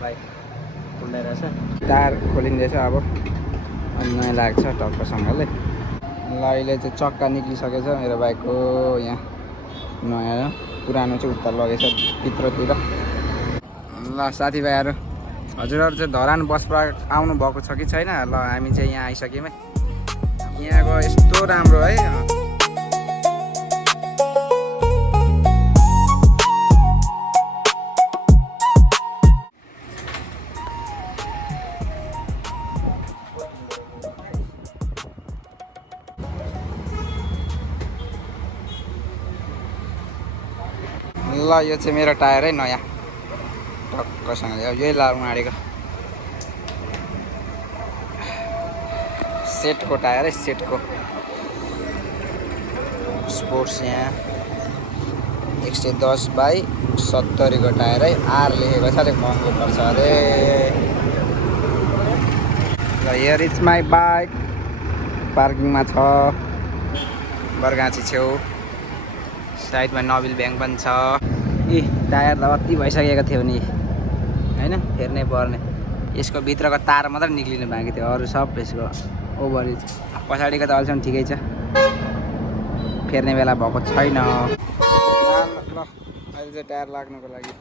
Bike खुल्दै रहेछ, tyre खोलिँदैछ अब, अनि नयाँ लाग्छ टक्कसँगले। ल अहिले चाहिँ चक्का निक्लिसकेछ मेरो बाइकको, यहाँ नयाँ पुरानो चाहिँ उता लगेछ भित्रतिर। ल साथीभाइहरू, हजुरहरू चाहिँ धरान बस पार्क आउनु भएको छ कि छैन? ल हामी चाहिँ यहाँ आइसक्यौँ है। यहाँको यस्तो राम्रो है। ल यो चाहिँ मेरो टायर है, नयाँ टक्कसँगले अब यही लाउनु आँटेको सेटको टायर है, सेटको स्पोर्ट्स। यहाँ 110/70 को टायर है, आर लेखेको छ, अलिक महँगो पर्छ अरे। ल हियर इज माई बाइक, पार्किङमा छ बरगाछी छेउ, साइडमा नबिल ब्याङ्क पनि छ। ए टायर त अति भइसकेको थियो नि हैन, फेर्नै पर्ने। यसको भित्रको तार मात्र निक्लिनु बाँकी थियो, अरू सब यसको ओभरिज। पछाडिको त अहिलेसम्म ठिकै छ, फेर्ने बेला भएको छैन। ल अहिले चाहिँ टायर लाग्नुको लागि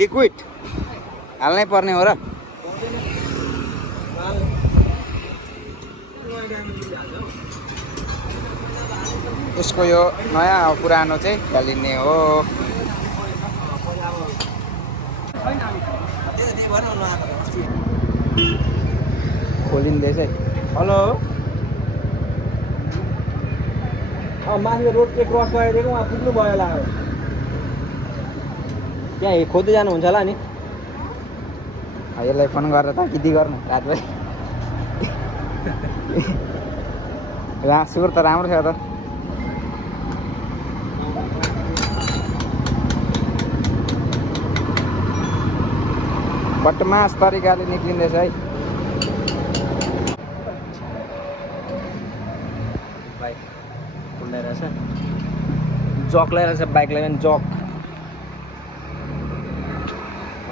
लिक्विड हाल्नै पर्ने हो र। यसको यो नयाँ पुरानो चाहिँ फालिने हो। खोलिँदैछ है। हेलो, माथि रोड चाहिँ क्रस गरिदिएको, उहाँ पुग्नु भयो होला। त्यहाँ खोज्दै जानुहुन्छ होला नि। यसलाई फोन गरेर ताकिदी गर्नु रातभरि। सुर त राम्रो छ त। बटमास तरिकाले निक्लिँदैछ है बाइक खुल्दै रहेछ, जक लगाइरहेछ बाइकलाई पनि, जक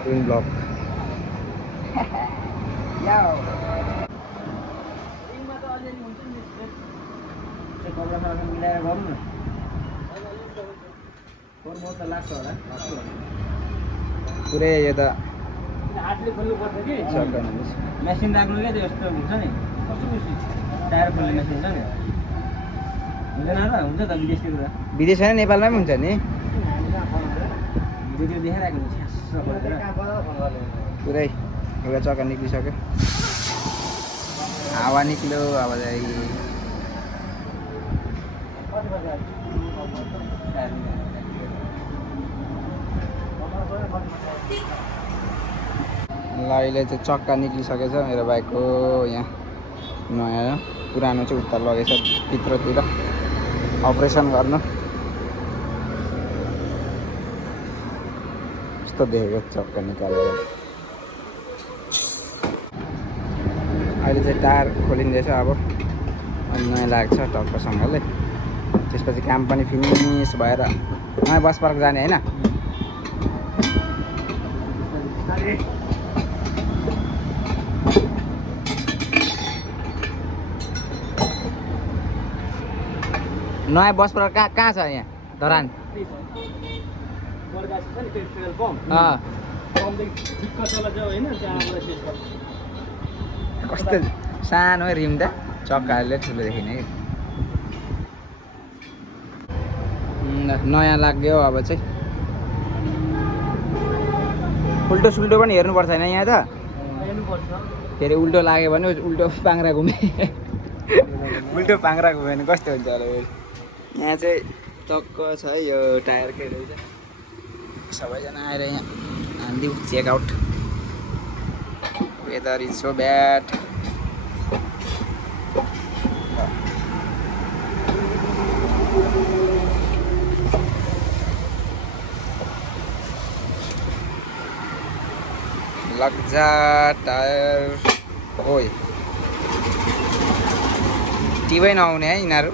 रिङ ब्लक। रिङमा त अलिअलि हुन्छ नि, कपडा सापडा मिलाएर गरौँ न। फोन त लाग्छ होला पुरै। यो त हातले खोल्नु पर्छ कि मेसिन राख्नु क्या, त्यो यस्तो हुन्छ नि, कस्तो खुसी टायर खोल्ने मेसिन छ नि, हुँदैन र? हुन्छ त विदेशको कुरा, विदेश होइन नेपालमा पनि हुन्छ नि। भिडियो देखाइरहेको हुन्छ पुरै। एउटा चक्का निक्लिसक्यो, हावा निक्ल्यो। अब चाहिँ ल अहिले चाहिँ चक्का निक्लिसकेछ मेरो बाइकको, यहाँ नयाँ पुरानो चाहिँ उता लगेछ भित्रतिर अपरेसन गर्नु। यस्तो देखेको चक्का निकालेर। अहिले चाहिँ टायर खोलिँदैछ अब, अनि नयाँ लाग्छ टक्कसँगले। त्यसपछि काम पनि फिनिस भएर नयाँ बस पार्क जाने होइन। नयाँ बस पार्क कहाँ छ? यहाँ धरान। कस्तो सानो रिम त, चक्काहरूले ठुलो देखिने कि। नयाँ लाग्यो अब चाहिँ। उल्टो सुल्टो पनि हेर्नुपर्छ होइन यहाँ त, फेरि उल्टो लाग्यो भने उल्टो पाङ्रा घुमे। उल्टो पाङ्रा घुम्यो भने कस्तो हुन्छ होला। यहाँ चाहिँ टक्क छ है यो टायरकै रहेछ। सबैजना आएर यहाँ हानिदिउँ checkout. Weather is so bad. लग्जा टायर ओइ टिभै नआउने है यिनीहरू।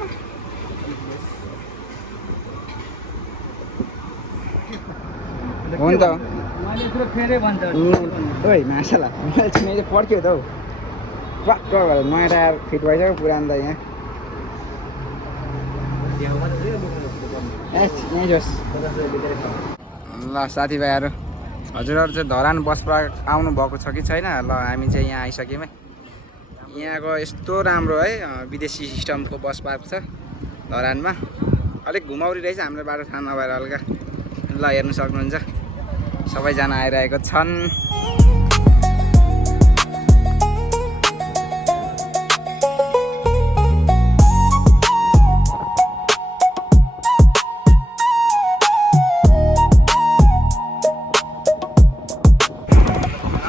हुन्छ मैले यत्रो फेरै भन्छ ओइ मासला मैले चाहिँ पड्क्यो त हौ पक्क गरेर नयाँ टायर फिट भइसक्यो पुरानो त यहाँ यहीँ जोस् ल साथीभाइहरू हजुरहरू चाहिँ धरान बस पार्क आउनु भएको छ कि छैन ल हामी चाहिँ यहाँ आइसक्यौँ है यहाँको यस्तो राम्रो है विदेशी सिस्टमको बस पार्क छ धरानमा अलिक घुमाउरी रहेछ हाम्रो बाटो थाहा नभएर हल्का ल हेर्नु सक्नुहुन्छ सबैजना आइरहेको छन्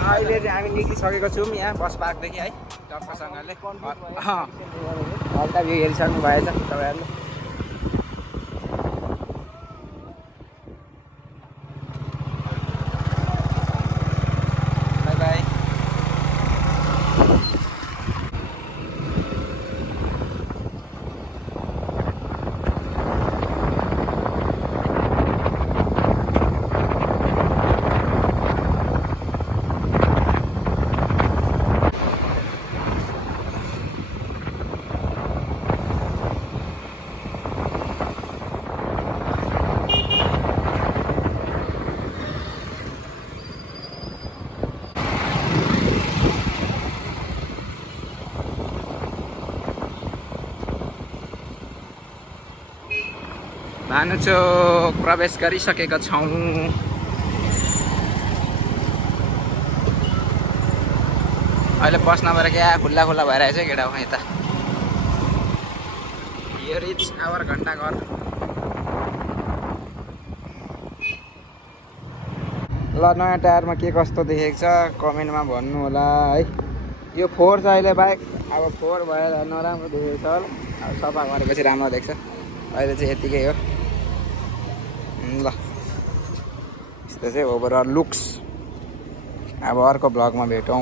अहिले चाहिँ हामी निक्लिसकेको छौँ यहाँ बस पार्कदेखि है टक्कसँगले हल्का भ्यू हेरिसक्नु भएछ तपाईँहरूले बाई बाई भानुचोक प्रवेश गरिसकेका छौँ अहिले बस नभएर क्या खुल्ला खुल्ला भइरहेछ केटा हो यता यो रिच आवर घन्टाघर ल नयाँ टायरमा के कस्तो देखेको छ कमेन्टमा भन्नु होला है यो 4 छ अहिले बाइक अब 4 भएर नराम्रो देखेको छ होला अब सफा गरेपछि राम्रो देख्छ अहिले चाहिँ यतिकै हो ल यस्तो चाहिँ ओभरअल लुक्स अब अर्को भ्लगमा भेटौँ।